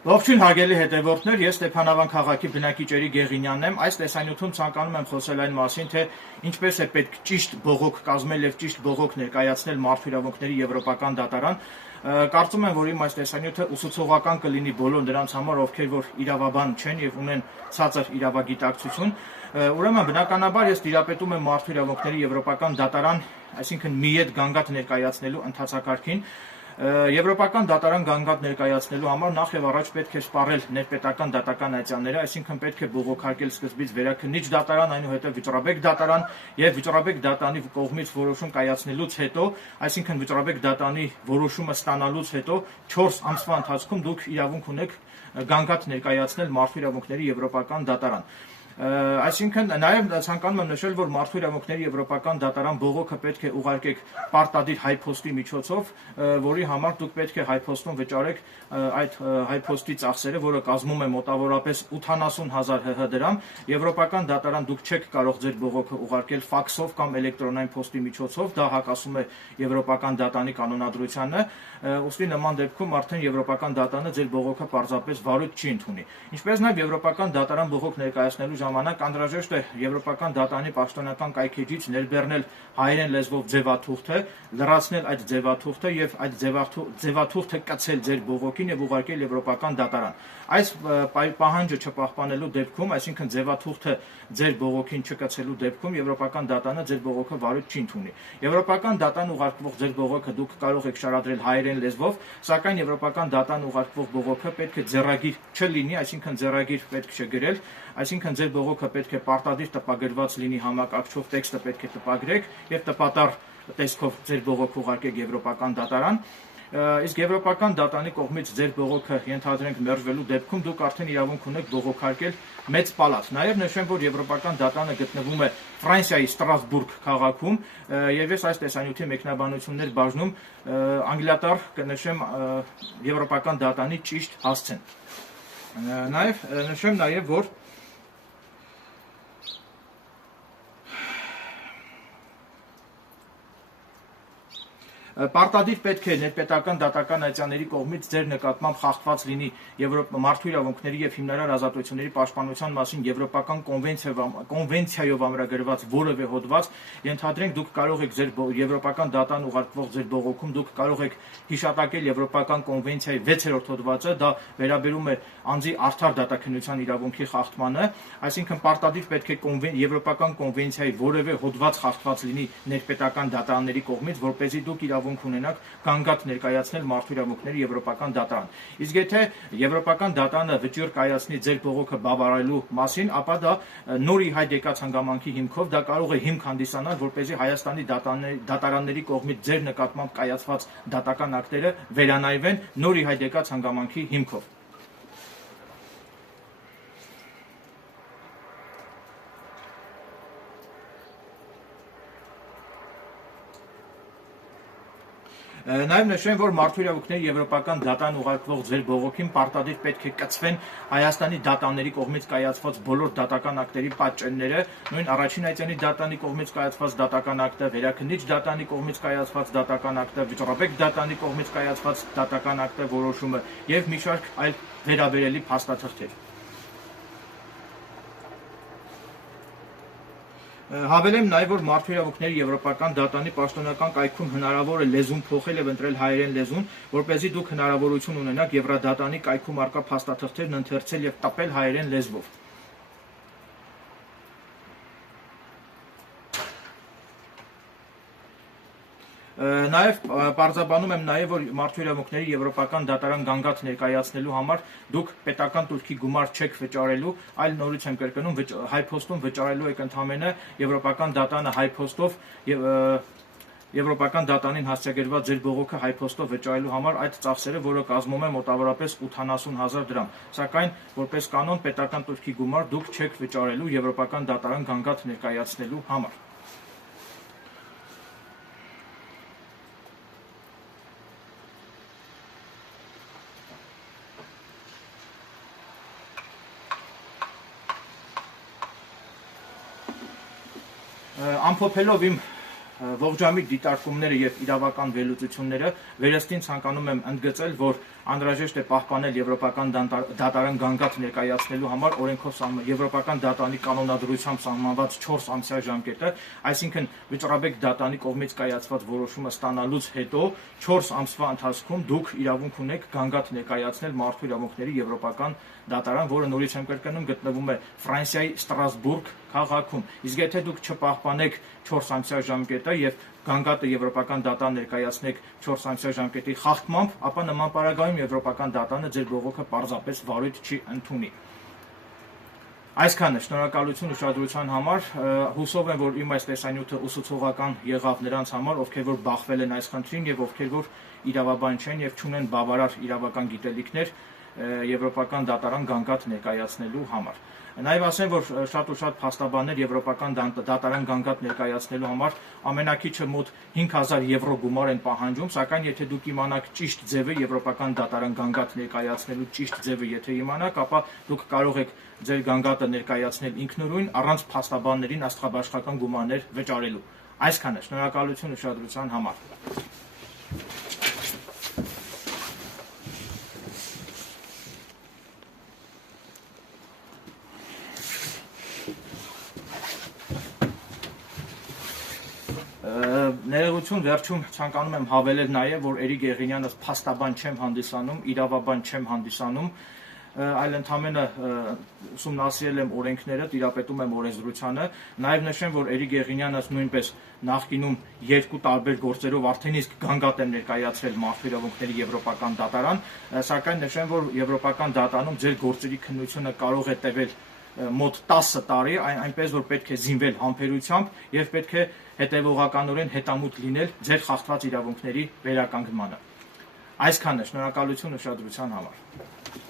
Ողջույն հարգելի հետևորդներ, ես Ստեփանավան քաղաքի բնակիչների Գեղինյանն եմ։ Այս տեսանյութում ցանկանում եմ խոսել այն մասին, թե ինչպես է պետք ճիշտ բողոք կազմել եւ ճիշտ բողոք ներկայացնել Մարդու իրավունքների Եվրոպական դատարան։ Կարծում եմ, որ իմ այս տեսանյութը ուսուցողական կլինի բոլոր նրանց համար, ովքեր որ իրավաբան չեն եւ ունեն ցածր իրավագիտակցություն։ Ուրեմն բնականաբար ես տիրապետում եմ Մարդու իրավունքների Եվրոպական դատարան, այսինքն մի ետ գանգատ ներկայացնելու ընթացակարգին։ Եվրոպական դատարան գանգատ ներկայացնելու համար նախ եւ առաջ պետք է սպառել ներպետական դատական այցանները, այսինքն պետք է բողոքարկել սկզբից վերաքննիչ դատարան, այնուհետև վճռաբեկ դատարան եւ վճռաբեկ դատանի կողմից որոշում կայացնելուց հետո, այսինքն վճռաբեկ դատանի որոշումը ստանալուց հետո 4 ամսվա ընթացքում դուք իրավունք ունեք գանգատ ներկայացնել Մարդու իրավունքների Եվրոպական դատարան։ Այսինքն նաև ցանկանում եմ նշել, որ Մարդու իրավունքների Եվրոպական դատարան բողոքը պետք է ուղարկեք պարտադիր հայփոստի միջոցով, որի համար դուք պետք է հայփոստում վճարեք այդ հայփոստի ծախսերը, որը կազմում է մոտավորապես 80,000 ՀՀ դրամ։ Եվրոպական դատարան դուք չեք կարող ձեր բողոքը ուղարկել ֆաքսով կամ էլեկտրոնային փոստի միջոցով, դա հակասում է Եվրոպական դատանի կանոնադրությանը, ուստի նման դեպքում արդեն Եվրոպական դատանը ձեր բողոքը պարզապես վարույթ չի ընդունի։ Ինչպես նաև Եվրոպական դատարան բողոք ներկայացնելու ժամանակ անհրաժեշտ է Եվրոպական դատանի պաշտոնական կայքեջից ներբեռնել հայերեն լեզվով ձևաթուղթը, լրացնել այդ ձևաթուղթը եւ այդ ձևաթուղթը կցել ձեր բողոքին եւ ուղարկել Եվրոպական դատարան։ Այս պահանջը չպահպանելու դեպքում, այսինքն ձևաթուղթը ձեր բողոքին չկցելու դեպքում Եվրոպական դատանը ձեր բողոքը վարույթ չի ընդունի։ Եվրոպական դատան ուղարկվող ձեր բողոքը դուք կարող եք շարադրել հայերեն լեզվով, սակայն Եվրոպական դատան ուղարկվող բողոքը պետք է ձեռագիր չլինի, այսինքն ձեռագիր պետք չէ գրել, այսինքն ձեր բողոքը պետք է պարտադիր տպագրված լինի, համակարգչով տեքստը պետք է տպագրեք եւ տպատառ տեսքով ձեր բողոքը ուղարկեք Եվրոպական դատարան։ Իսկ Եվրոպական դատանի կողմից ձեր բողոքը ենթադրենք մերժվելու դեպքում դուք արդեն իրավունք ունեք բողոքարկել մեծ պալատ։ Նաև նշեմ, որ Եվրոպական դատանը գտնվում է Ֆրանսիայի Ստրասբուրգ քաղաքում եւ ես այս տեսանյութի մեկնաբանություններ բաժնում անգլիատար կնշեմ Եվրոպական դատանի ճիշտ հասցեն։ Նաև նշեմ նաև, որ պարտադիր պետք է ներպետական դատական այցանների կողմից ձեր նկատմամբ խախտված լինի Մարդու իրավունքների եւ հիմնարար ազատությունների պաշտպանության մասին Եվրոպական կոնվենցիայով ամրագրված որևէ հոդված, ենթադրենք դուք կարող եք ձեր Եվրոպական դատան ուղարկվող ձեր բողոքում դուք կարող եք հիշատակել Եվրոպական կոնվենցիայի 6-րդ հոդվածը, դա վերաբերում է անձի արդար դատաքննության իրավունքի խախտմանը, այսինքն պարտադիր պետք է Եվրոպական կոնվենցիայի որևէ հոդված խախտված լինի ներպետական դատարանների կողմից, որպեսզի դուք իրավունք ունենաք գանգատ ներկայացնել Մարդու իրավունքների Եվրոպական դատարան։ Իսկ եթե Եվրոպական դատարանը վճիռ կայացնի ձեր բողոքը բավարարելու մասին, ապա դա նոր ի հայտ եկած հանգամանքի հիմքով դա կարող է հիմք հանդիսանալ, որպեսզի Հայաստանի դատարանների կողմից ձեր նկատմամբ կայացված դատական ակտերը վերանայվեն նոր ի հայտ եկած հանգամանքի հիմքով։ Նաև նշեմ, որ Մարդու իրավունքների Եվրոպական դատան ուղարկվող ձեր բողոքին պարտադիր պետք է կցվեն Հայաստանի դատանների կողմից կայացված բոլոր դատական ակտերի պատճենները, նույն առաջին այցանի դատանի կողմից կայացված դատական ակտը, վերաքննիչ դատանի կողմից կայացված դատական ակտը, վճռաբեկ դատանի կողմից կայացված դատական ակտը որոշումը եւ մի շարք այլ վերաբերելի փաստաթղթեր։ Հավելեմ նաև, որ Մարդու իրավունքների Եվրոպական դատանի պաշտոնական կայքում հնարավոր է լեզուն փոխել եւ ընտրել հայերեն լեզուն, որպեսզի դուք հնարավորություն ունենաք Եվրադատանի կայքում առկա փաստաթղթերն ընթերցել եւ տպել հայերեն լեզվով։ Նաև պարզաբանում եմ նաև, որ Մարդու իրավունքների Եվրոպական դատարան գանգատ ներկայացնելու համար դուք պետական տուրքի գումար չեք վճարելու, այլ նորից եմ կրկնում, հայփոստում վճարելու եք ընդամենը Եվրոպական դատանը հայփոստով Եվրոպական դատանին հասցեագրված ձեր բողոքը հայփոստով վճարելու համար այդ ծախսերը, որը կազմում է մոտավորապես 80,000 դրամ, սակայն որպես կանոն պետական տուրքի գումար դուք չեք վճարելու Եվրոպական դատարան գանգատ ներկայացնելու համար։ Ամփոփելով իմ ողջամիտ դիտարկումները եւ իրավական վերլուծությունները վերստին ցանկանում եմ ընդգծել, որ անհրաժեշտ է պահպանել եվրոպական դատարան գանգատ ներկայացնելու համար օրենքով եվրոպական դատարանի կանոնադրությամբ սահմանված 4 ամսյա ժամկետը, այսինքն վճռաբեկ դատարանի կողմից կայացված որոշումը ստանալուց հետո 4 ամսվա ընթացքում դուք իրավունք ունեք գանգատ ներկայացնել մարդու իրավունքների եվրոպական դատարան, որը նորից եմ կրկնում գտնվում է Ֆրանսիայի Ստրասբուրգ քաղաքում։ Իսկ եթե դուք չպահպանեք 4 ամսյա ժամկետը եւ գանգատը եվրոպական դատարան ներկայացնեք 4 ամսյա ժամկետի խախտմամբ, ապա նման պարագայում եվրոպական դատարանը ձեր բողոքը պարզապես վարույթ չի ընդունի։ Այսքանը, շնորհակալություն ուշադրության համար, հուսով եմ, որ իմ այս տեսանյութը ուսուցողական եղավ նրանց համար, ովքեր որ բախվել են այս խնդրին եւ ովքեր որ իրավաբան չեն եւ չունեն բավարար իրավական գիտելիքներ եվրոպական դատարան գանգատ ներկայացնելու համար։ Նաև ասեմ, որ շատ ու շատ փաստաբաններ եվրոպական դատարան գանգատ ներկայացնելու համար ամենակիչը մոտ 5000 եվրո գումար են պահանջում, սակայն եթե դուք իմանաք ճիշտ ձևը եվրոպական դատարան գանգատ ներկայացնելու ճիշտ ձևը եթե իմանաք, ապա դուք կարող եք ձեր գանգատը ներկայացնել ինքնուրույն առանց փաստաբաններին աստղաբաշխական գումարներ վճարելու։ Այսքանը, շնորհակալություն ուշադրության համար։ Ներողություն, վերջում ցանկանում եմ հավելել նաև, որ Էրիկ Եղինյանս փաստաբան չեմ հանդիսանում, իրավաբան չեմ հանդիսանում, այլ ընդամենը ուսումնասիրել եմ օրենքները, տիրապետում եմ օրենսդրությանը։ Նաև նշեմ, որ Էրիկ Եղինյանս նույնպես նախկինում 2 տարբեր գործերով արդեն իսկ գանգատ եմ ներկայացրել մարդու իրավունքների եվրոպական դատարան, սակայն նշեմ, որ եվրոպական դատարանում ձեր գործերի քննությունը կարող է տևել մոտ 10 տարի, այնպես որ պետք է զինվել համբերությամբ եւ պետք է հետեւողականորեն հետամուտ լինել ձեր խախտված իրավունքների վերականգնմանը։ Այսքանը, շնորհակալություն ուշադրության համար։